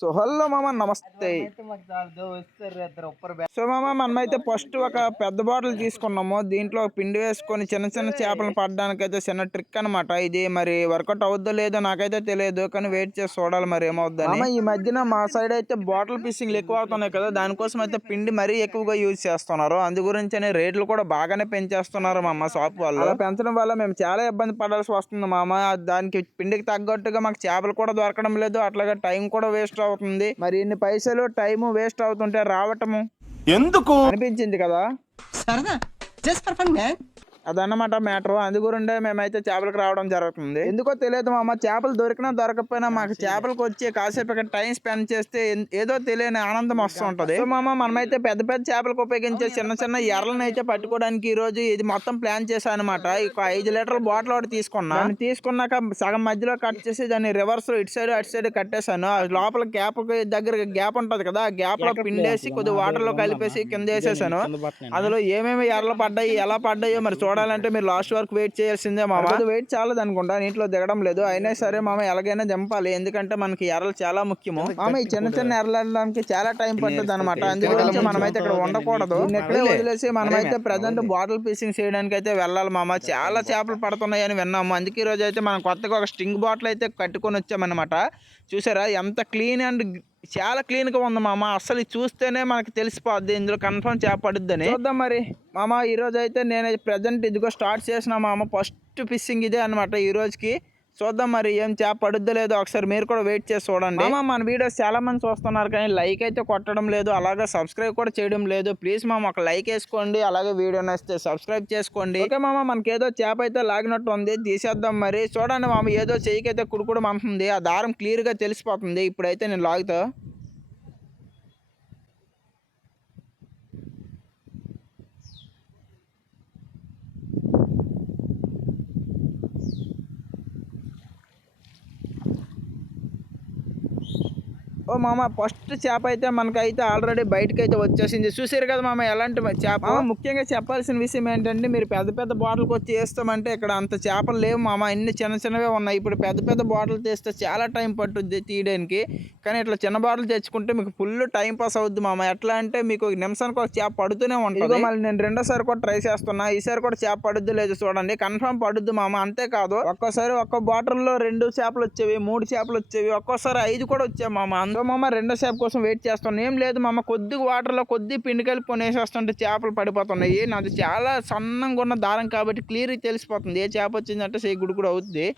So hello మామ నమస్తే. So మామ మనమైతే ఫస్ట్ ఒక పెద్ద బాటిల్ తీసుకున్నాము. దీంట్లో పిండి వేసుకొని చిన్న చిన్న చేపలు పడడానికి అయితే చిన్న ట్రిక్ అనమాట ఇది. మరి వర్కౌట్ అవుద్దో లేదో నాకైతే తెలియదు, కానీ వెయిట్ చేసి చూడాలి మరి ఏమవుద్దని. ఈ మధ్యన మా సైడ్ అయితే బాటిల్ ఫిషింగ్ ఎక్కువ అవుతున్నాయి కదా, దానికోసం అయితే పిండి మరీ ఎక్కువగా యూజ్ చేస్తున్నారు. అందు గురించి రేట్లు కూడా బాగానే పెంచేస్తున్నారు మా అమ్మ షాప్ వాళ్ళు. అలా పెంచడం వల్ల మేము చాలా ఇబ్బంది పడాల్సి వస్తుంది మామ. దానికి పిండికి తగ్గట్టుగా మాకు చేపలు కూడా దొరకడం లేదు, అట్లాగే టైం కూడా వేస్ట్ అవుతుంది. మరి ఇన్ని పైసలు టైం వేస్ట్ అవుతుంటే రావటము ఎందుకు అనిపించింది కదా. సరదా జస్ట్ ఫర్ ఫన్ మ్యాన్, అదన్నమాట మ్యాటర్. అందు గురిండే మేమైతే చేపలకు రావడం జరుగుతుంది. ఎందుకో తెలియదు మామ, చేపలు దొరికినా దొరకపోయినా మాకు చేపలకు వచ్చి కాసేపు ఇక్కడ టైం స్పెండ్ చేస్తే ఏదో తెలియని ఆనందం వస్తూ ఉంటది. సో మామ మనమైతే పెద్ద పెద్ద చేపలకు ఉపయోగించే చిన్న చిన్న ఎర్రలను అయితే పట్టుకోవడానికి ఈ రోజు ఇది మొత్తం ప్లాన్ చేశాను అనమాట. ఒక 5 లీటర్ల బాటిల్ ఒకటి తీసుకున్నాక సగం మధ్యలో కట్ చేసి దాన్ని రివర్స్ ఇటు సైడ్ అటు సైడ్ కట్టేశాను. లోపల గ్యాప్ దగ్గర గ్యాప్ ఉంటది కదా, ఆ గ్యాప్ లో పిండేసి కొద్దిగా వాటర్ లో కలిపేసి కింద వేసేసాను. అందులో ఏమేమి ఎర్రలు పడ్డాయి ఎలా పడ్డాయో మరి చూడాలంటే మీరు లాస్ట్ వరకు వెయిట్ చేయాల్సిందే మామ. వెయిట్ చాలదు అనుకుంటా, నీటిలో దిగడం లేదు. అయినా సరే మామ ఎలాగైనా దింపాలి, ఎందుకంటే మనకి ఎర్రలు చాలా ముఖ్యము మామ. ఈ చిన్న చిన్న ఎర్రలు వెళ్ళడానికి చాలా టైం పడుతుంది అనమాట. అందుగురించి మనమైతే ఇక్కడ ఉండకూడదు, ఎక్కడే వదిలేసి మనమైతే ప్రజెంట్ బాటిల్ ఫిషింగ్ చేయడానికి అయితే వెళ్ళాలి మామ. చాలా చేపలు పడుతున్నాయని విన్నాము, అందుకే ఈ రోజు అయితే మనం కొత్తగా ఒక స్టింగ్ బాటిల్ అయితే కట్టుకొని వచ్చామన్నమాట. చూసారా ఎంత క్లీన్ అండ్ చాలా క్లీన్ గా ఉంది మామ. అసలు చూస్తేనే మనకి తెలిసిపోద్ది ఇందులో కన్ఫర్మ్ చేప పడుద్దని. చూద్దాం మరి మామ. ఈ రోజు అయితే నేను ప్రజెంట్ ఇదిగో స్టార్ట్ చేసిన మామ. ఫస్ట్ ఫిషింగ్ ఇదే అనమాట ఈ రోజుకి. చూద్దాం మరి ఏం చేప పడుద్దో లేదో, ఒకసారి మీరు కూడా వెయిట్ చేసి చూడండి మామ. మన వీడియోస్ చాలా మంది చూస్తున్నారు కానీ లైక్ అయితే కొట్టడం లేదు, అలాగే సబ్స్క్రైబ్ కూడా చేయడం లేదు. ప్లీజ్ మామ ఒక లైక్ వేసుకోండి, అలాగే వీడియో నచ్చితే సబ్స్క్రైబ్ చేసుకోండి. ఓకే మామ, మనకి ఏదో చేప అయితే లాగినట్టు ఉంది, తీసేద్దాం మరి. చూడండి మామ, ఏదో చెయ్యికైతే కుడుకుడు మంటుంది, ఆ దారం క్లియర్ గా తెలిసిపోతుంది. ఇప్పుడైతే నేను లాగుతా. ఓ మామ, ఫస్ట్ చేప అయితే మనకైతే ఆల్రెడీ బయటకు అయితే వచ్చేసింది. చూసారు కదా మామ ఎలాంటి చేప. ముఖ్యంగా చెప్పాల్సిన విషయం ఏంటంటే, మీరు పెద్ద పెద్ద బాటిల్కి వచ్చి వేస్తామంటే ఇక్కడ అంత చేపలు లేవు మామ, ఇన్ని చిన్న చిన్నవే ఉన్నాయి. ఇప్పుడు పెద్ద పెద్ద బాటిల్ తెస్తే చాలా టైం పట్టుద్ది తీయడానికి, కానీ ఇట్లా చిన్న బాటిల్ తెచ్చుకుంటే మీకు ఫుల్ టైం పాస్ అవుద్ది మామ. ఎట్లా అంటే మీకు నిమిషానికి ఒక చేప పడుతూనే ఉంటుంది. మళ్ళీ నేను రెండోసారి కూడా ట్రై చేస్తున్నా, ఈసారి కూడా చేప పడుద్ది లేదు చూడండి, కన్ఫర్మ్ పడుద్ది మామ. అంతేకాదు ఒక్కోసారి ఒక్క బాటిల్లో 2 చేపలు వచ్చేవి, 3 చేపలు వచ్చేవి, ఒక్కోసారి 5 కూడా వచ్చాయి మామ. మామ రెండో చేప కోసం వెయిట్ చేస్తున్నాను. ఏం లేదు మామ, కొద్దిగా వాటర్లో కొద్ది పిండి కలిపి వేసేస్తుంటే చేపలు పడిపోతున్నాయి. నాది చాలా సన్నంగా ఉన్న దారం కాబట్టి క్లియర్గా తెలిసిపోతుంది ఏ చేప వచ్చిందంటే సే గుడి కూడా అవుతుంది.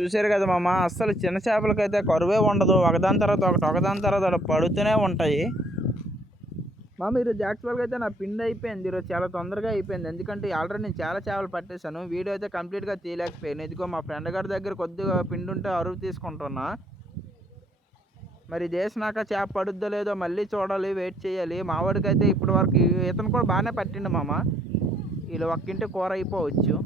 చూసారు కదా మామ, అస్సలు చిన్న చేపలకైతే కరువే ఉండదు. ఒకదాని తర్వాత ఒకటి పడుతూనే ఉంటాయి మామ. ఈరోజు యాక్చువల్గా అయితే నా పిండి అయిపోయింది, ఈరోజు చాలా తొందరగా అయిపోయింది. ఎందుకంటే ఆల్రెడీ నేను చాలా చేపలు పట్టేశాను, వీడియో అయితే కంప్లీట్గా తీయలేకపోయాను. ఇదిగో మా ఫ్రెండ్ గారి దగ్గర కొద్దిగా పిండి ఉంటే అరువు తీసుకుంటున్నా. మరి చేసినాక చేప పడుద్దో లేదో మళ్ళీ చూడాలి, వెయిట్ చేయాలి. మావాడికైతే ఇప్పటి వరకు ఇతను కూడా బాగానే పట్టిండు మామ. వీళ్ళు ఒక్కింటి కూర అయిపోవచ్చు.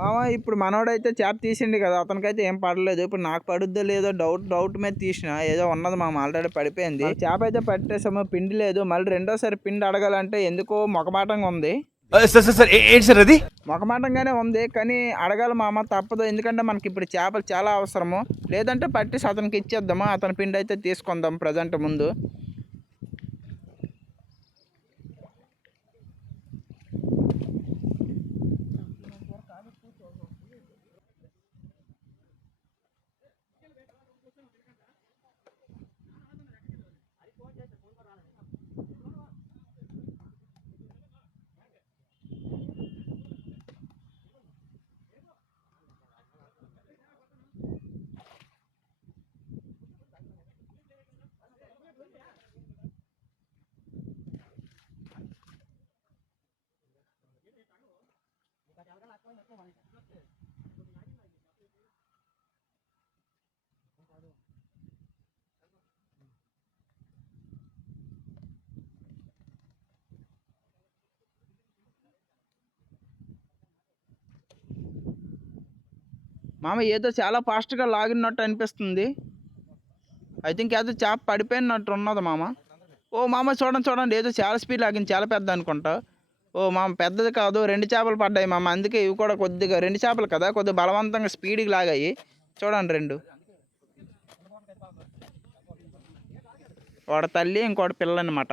మామ ఇప్పుడు మనోడైతే చేప తీసిండు కదా, అతనికైతే ఏం పడలేదు. ఇప్పుడు నాకు పడుద్దో లేదో డౌట్ మీద తీసిన, ఏదో ఉన్నది మామ ఆల్రెడీ పడిపోయింది. చేప అయితే పట్టేసాము, పిండి లేదు. మళ్ళీ రెండోసారి పిండి అడగాలంటే ఎందుకో మొకమాటంగా ఉంది. సార్ సార్ సార్ ఏంటి సార్ అది? మొఖమాటంగానే ఉంది కానీ అడగాలి మామ, తప్పదు. ఎందుకంటే మనకి ఇప్పుడు చేపలు చాలా అవసరము. లేదంటే పట్టేసి అతనికి ఇచ్చేద్దాము, అతని పిండి అయితే తీసుకుందాం ప్రజెంట్ ముందు. మామ ఏదో చాలా ఫాస్ట్గా లాగినట్టు అనిపిస్తుంది. ఐ థింక్ ఏదో చేప పడిపోయినట్టు ఉన్నది మామ. ఓ మామ చూడండి చూడండి, ఏదో చాలా స్పీడ్ లాగింది, చాలా పెద్ద అనుకుంటా. ఓ మామ పెద్దది కాదు, 2 చేపలు పడ్డాయి మామ. అందుకే ఇవి కూడా కొద్దిగా 2 చేపలు కదా, కొద్దిగా బలవంతంగా స్పీడ్కి లాగాయి. చూడండి 2. వాడు తల్లి, ఇంకోటి పిల్ల అనమాట.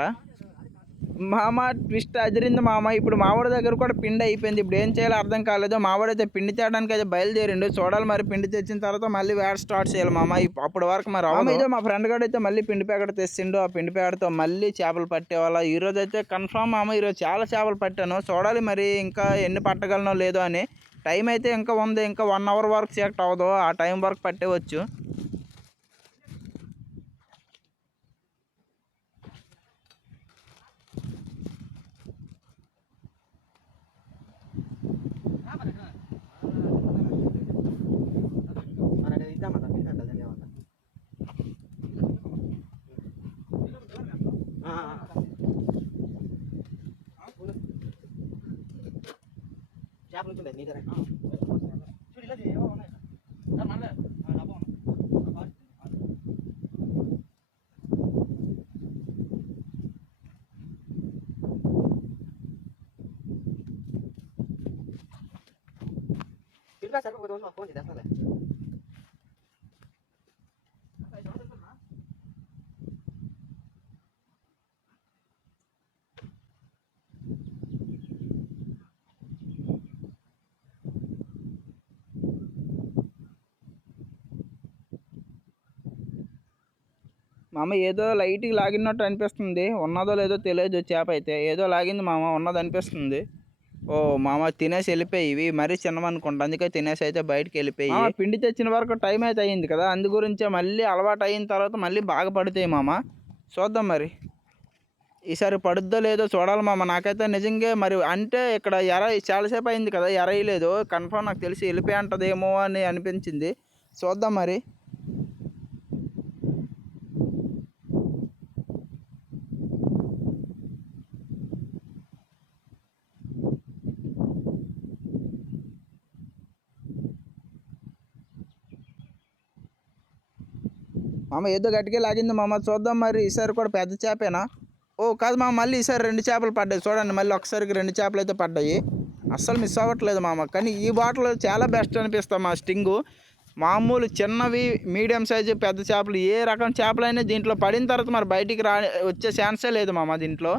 మామ ట్విస్ట్ అదిరింది మామ. ఇప్పుడు మావాడి దగ్గర కూడా పిండి అయిపోయింది. ఇప్పుడు ఏం చేయాలో అర్థం కాలేదు. మావాడైతే పిండి తేయడానికి అయితే బయలుదేరిండు. చూడాలి మరి, పిండి తెచ్చిన తర్వాత మళ్ళీ వేట స్టార్ట్ చేయాలి మామ. అప్పటి వరకు మరి అవ్వదు. ఇదే మా ఫ్రెండ్ గారు అయితే మళ్ళీ పిండి ప్యాకెట్ తెచ్చిండు. ఆ పిండి ప్యాకెట్తో మళ్ళీ చేపలు పట్టేవాళ్ళ. ఈరోజు అయితే కన్ఫామ్ మామ, ఈరోజు చాలా చేపలు పట్టాను. చూడాలి మరి ఇంకా ఎన్ని పట్టగలనో లేదో అని. టైం అయితే ఇంకా ఉంది, ఇంకా 1 అవర్ వరకు సెలెక్ట్ అవ్వదు. ఆ టైం వరకు పట్టేవచ్చు. మామ ఏదో లైట్గా లాగినట్టు అనిపిస్తుంది. ఉన్నదో లేదో తెలియదు. చేప అయితే ఏదో లాగింది మామ, ఉన్నది అనిపిస్తుంది. ఓ మామ తినేసి వెళ్ళిపోయి, ఇవి మరీ చిన్నమనుకుంటా, అందుకే తినేసి అయితే బయటకు వెళ్ళిపోయి. పిండి తెచ్చిన వరకు టైం అయితే అయ్యింది కదా, అందు గురించే మళ్ళీ అలవాటు అయిన తర్వాత మళ్ళీ బాగా పడుతాయి మామ. చూద్దాం మరి ఈసారి పడుద్దో లేదో చూడాలి మామ. నాకైతే నిజంగా మరి అంటే ఇక్కడ చాలాసేపు అయింది కదా, ఎరయలేదు. కన్ఫర్మ్ నాకు తెలిసి వెళ్ళిపోయి ఉంటుందేమో అని అనిపించింది. చూద్దాం మరి. మామ ఏదో గట్టిగా లాగింది మామ, చూద్దాం మరి ఈసారి కూడా పెద్ద చేపేనా. ఓ కాదు మామ, మళ్ళీ ఈసారి 2 చేపలు పడ్డాయి. చూడండి మళ్ళీ ఒకసారికి 2 చేపలు అయితే పడ్డాయి. అస్సలు మిస్ అవ్వట్లేదు మామ. కానీ ఈ బాటిల్ చాలా బెస్ట్ అనిపిస్తాం మా స్టింగు. మామూలు చిన్నవి, మీడియం సైజు, పెద్ద చేపలు, ఏ రకం చేపలైనా దీంట్లో పడిన తర్వాత మరి బయటికి వచ్చే ఛాన్సే లేదు మామ దీంట్లో.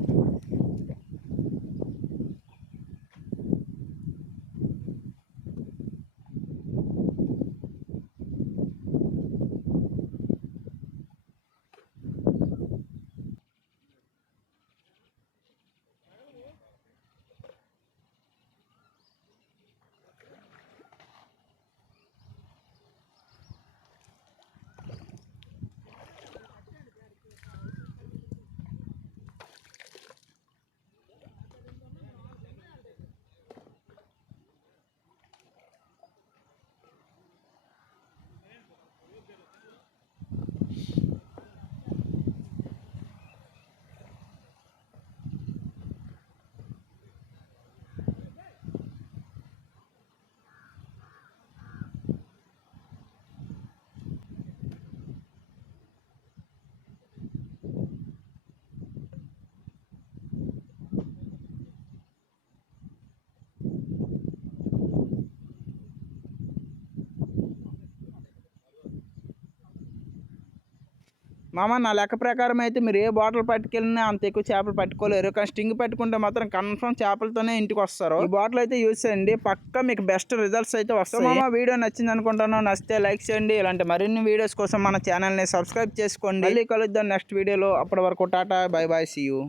మామ నా లెక్క ప్రకారం అయితే మీరు ఏ బాటిల్ పట్టుకెళ్ళినా అంత ఎక్కువ చేపలు పట్టుకోలేరు. కానీ స్టింగ్ పెట్టుకుంటే మాత్రం కన్ఫర్మ్ చేపలతోనే ఇంటికి వస్తారు. ఈ బాటిల్ అయితే యూజ్ చేయండి, పక్కా మీకు బెస్ట్ రిజల్ట్స్ అయితే వస్తాయి. మామ వీడియో నచ్చింది అనుకుంటాను. నచ్చితే లైక్ చేయండి. ఇలాంటి మరిన్ని వీడియోస్ కోసం మన ఛానల్ని సబ్స్క్రైబ్ చేసుకోండి. మళ్ళీ కలుద్దాం నెక్స్ట్ వీడియోలో. అప్పటి వరకు tata, bye bye, see you.